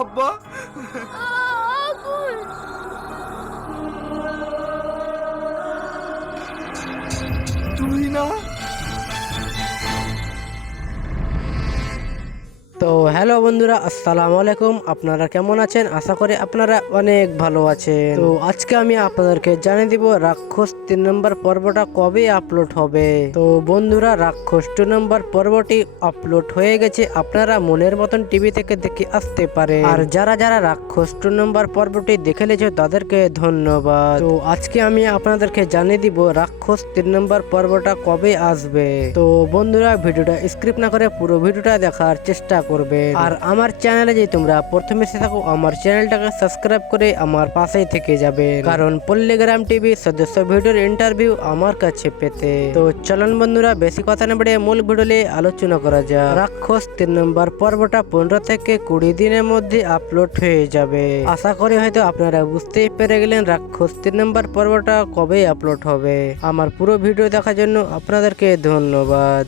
আব্বা, আগুন! তুই না? তো হ্যালো বন্ধুরা, আসসালামু আলাইকুম। আপনারা কেমন আছেন? আশা করি আপনারা অনেক ভালো আছেন। তো আজকে আমি আপনাদেরকে জানিয়ে দিব রাক্ষস 3 নম্বর পর্বটা কবে আপলোড হবে। তো বন্ধুরা, রাক্ষস 2 নম্বর পর্বটি আপলোড হয়ে গেছে। আপনারা মনের মতন টিভি থেকে দেখে আসতে পারে। আর যারা যারা রাক্ষস 2 নম্বর পর্বটি দেখে নিয়েছে তাদেরকে ধন্যবাদ। তো আজকে আমি আপনাদেরকে জানিয়ে দিব রাক্ষস 3 নম্বর পর্বটা কবে আসবে। তো বন্ধুরা, ভিডিওটা স্ক্রিপ্ট না করে পুরো ভিডিওটা দেখার চেষ্টা করবে। আর আমার চ্যানেলে যদি তোমরা প্রথমে এসে থাকো, আমার চ্যানেলটাকে সাবস্ক্রাইব করে আমার পাশেই থেকে যাবে, কারণ পল্লীগ্রাম টিভি সদস্য ভিডিওর ইন্টারভিউ আমার কাছে পেতে। তো চলুন বন্ধুরা, বেশি কথা না বেড়ে মূল ভিডিও নিয়ে আলোচনা করা যাক। রাক্ষস 3 নম্বর পর্বটা 15 থেকে 20 দিনের মধ্যে আপলোড হয়ে যাবে। আশা করি হয়তো আপনারা বুঝতেই পেরে গেলেন রাক্ষস 3 নম্বর পর্বটা কবে আপলোড হবে। আমার পুরো ভিডিও দেখার জন্য আপনাদেরকে ধন্যবাদ।